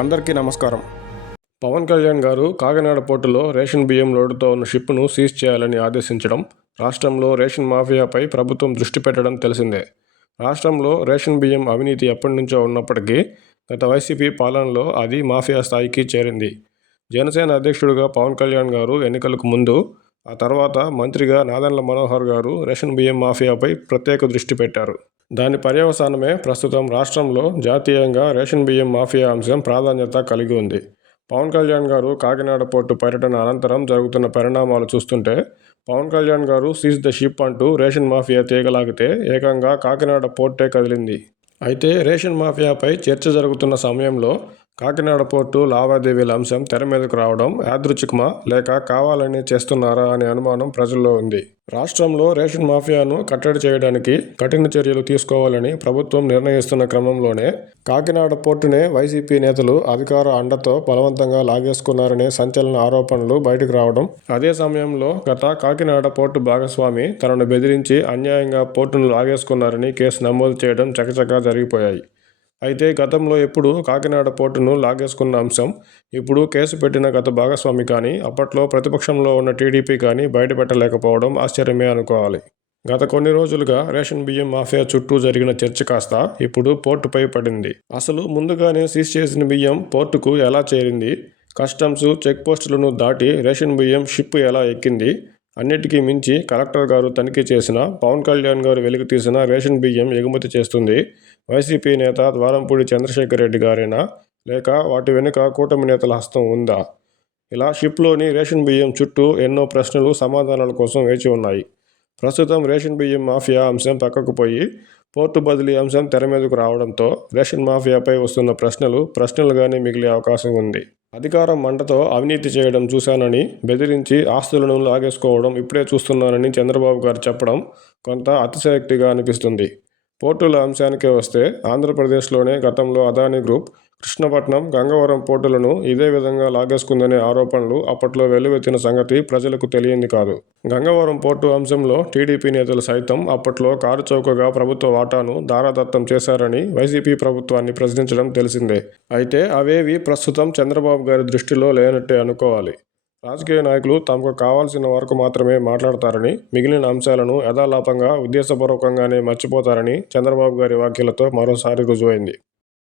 అందరికీ నమస్కారం. పవన్ కళ్యాణ్ గారు కాకినాడ పోర్టులో రేషన్ బియ్యం లోడుతో ఉన్న షిప్ను సీజ్ చేయాలని ఆదేశించడం, రాష్ట్రంలో రేషన్ మాఫియాపై ప్రభుత్వం దృష్టి పెట్టడం తెలిసిందే. రాష్ట్రంలో రేషన్ బియ్యం అవినీతి ఎప్పటినుంచో ఉన్నప్పటికీ గత వైసీపీ పాలనలో అది మాఫియా స్థాయికి చేరింది. జనసేన అధ్యక్షుడిగా పవన్ కళ్యాణ్ గారు ఎన్నికలకు ముందు, ఆ తర్వాత మంత్రిగా నాదెండ్ల మనోహర్ గారు రేషన్ బియ్యం మాఫియాపై ప్రత్యేక దృష్టి పెట్టారు. దాని పర్యవసానమే ప్రస్తుతం రాష్ట్రంలో జాతీయంగా రేషన్ బియ్యం మాఫియా అంశం ప్రాధాన్యత కలిగి ఉంది. పవన్ కళ్యాణ్ గారు కాకినాడ పోర్టు పర్యటన అనంతరం జరుగుతున్న పరిణామాలు చూస్తుంటే పవన్ కళ్యాణ్ గారు సీజ్ ద షిప్ అంటూ రేషన్ మాఫియా తీగలాగితే ఏకంగా కాకినాడ పోర్టే కదిలింది. అయితే రేషన్ మాఫియాపై చర్చ జరుగుతున్న సమయంలో కాకినాడ పోర్టు లావాదేవీల అంశం తెర మీదకు రావడం యాదృచ్ఛికమా లేక కావాలని చేస్తున్నారా అనే అనుమానం ప్రజల్లో ఉంది. రాష్ట్రంలో రేషన్ మాఫియాను కట్టడి చేయడానికి కఠిన చర్యలు తీసుకోవాలని ప్రభుత్వం నిర్ణయిస్తున్న క్రమంలోనే కాకినాడ పోర్టునే వైసీపీ నేతలు అధికార అండతో బలవంతంగా లాగేసుకున్నారనే సంచలన ఆరోపణలు బయటకు రావడం, అదే సమయంలో గత కాకినాడ పోర్టు భాగస్వామి తనను బెదిరించి అన్యాయంగా పోర్టును లాగేసుకున్నారని కేసు నమోదు చేయడం చకచకా జరిగిపోయాయి. అయితే గతంలో ఎప్పుడు కాకినాడ పోర్టును లాగేసుకున్న అంశం ఇప్పుడు కేసు పెట్టిన గత భాగస్వామి కానీ, అప్పట్లో ప్రతిపక్షంలో ఉన్న టీడీపీ కానీ బయటపెట్టలేకపోవడం ఆశ్చర్యమే అనుకోవాలి. గత కొన్ని రోజులుగా రేషన్ బియ్యం మాఫియా చుట్టూ జరిగిన చర్చ కాస్త ఇప్పుడు పోర్టుపై పడింది. అసలు ముందుగానే సీజ్ చేసిన బియ్యం పోర్టుకు ఎలా చేరింది? కస్టమ్స్, చెక్ పోస్టులను దాటి రేషన్ బియ్యం షిప్ ఎలా ఎక్కింది? అన్నిటికీ మించి కలెక్టర్ గారు తనిఖీ చేసిన, పవన్ కళ్యాణ్ గారు వెలికి తీసిన రేషన్ బియ్యం ఎగుమతి చేస్తుంది వైసీపీ నేత ద్వారంపూడి చంద్రశేఖర్ రెడ్డి గారేనా, లేక వాటి వెనుక కూటమి నేతల హస్తం ఉందా? ఇలా షిప్లోని రేషన్ బియ్యం చుట్టూ ఎన్నో ప్రశ్నలు సమాధానాల కోసం వేచి ఉన్నాయి. ప్రస్తుతం రేషన్ బియ్యం మాఫియా అంశం పక్కకు పోయి పోర్టు బదిలీ అంశం తెర మీదకు రావడంతో రేషన్ మాఫియాపై వస్తున్న ప్రశ్నలుగానే మిగిలే అవకాశం ఉంది. అధికారం మంటతో అవినీతి చేయడం చూశానని బెదిరించి ఆస్తులను లాగేసుకోవడం ఇప్పుడే చూస్తున్నానని చంద్రబాబు గారు చెప్పడం కొంత అతిశయోక్తిగా అనిపిస్తుంది. పోర్టుల అంశానికే వస్తే ఆంధ్రప్రదేశ్లోనే గతంలో అదానీ గ్రూప్ కృష్ణపట్నం, గంగవరం పోర్టులను ఇదే విధంగా లాగేసుకుందనే ఆరోపణలు అప్పట్లో వెల్లువెత్తిన సంగతి ప్రజలకు తెలియంది కాదు. గంగవరం పోర్టు అంశంలో టీడీపీ నేతలు సైతం అప్పట్లో కారుచౌకగా ప్రభుత్వ వాటాను ధారాదత్తం చేశారని వైసీపీ ప్రభుత్వాన్ని ప్రశ్నించడం తెలిసిందే. అయితే అవేవి ప్రస్తుతం చంద్రబాబు గారి దృష్టిలో లేనట్టే అనుకోవాలి. రాజకీయ నాయకులు తమకు కావాల్సిన వరకు మాత్రమే మాట్లాడతారని, మిగిలిన అంశాలను యథాలాపంగా ఉద్దేశపూర్వకంగానే మర్చిపోతారని చంద్రబాబు గారి వ్యాఖ్యలతో మరోసారి రుజువైంది.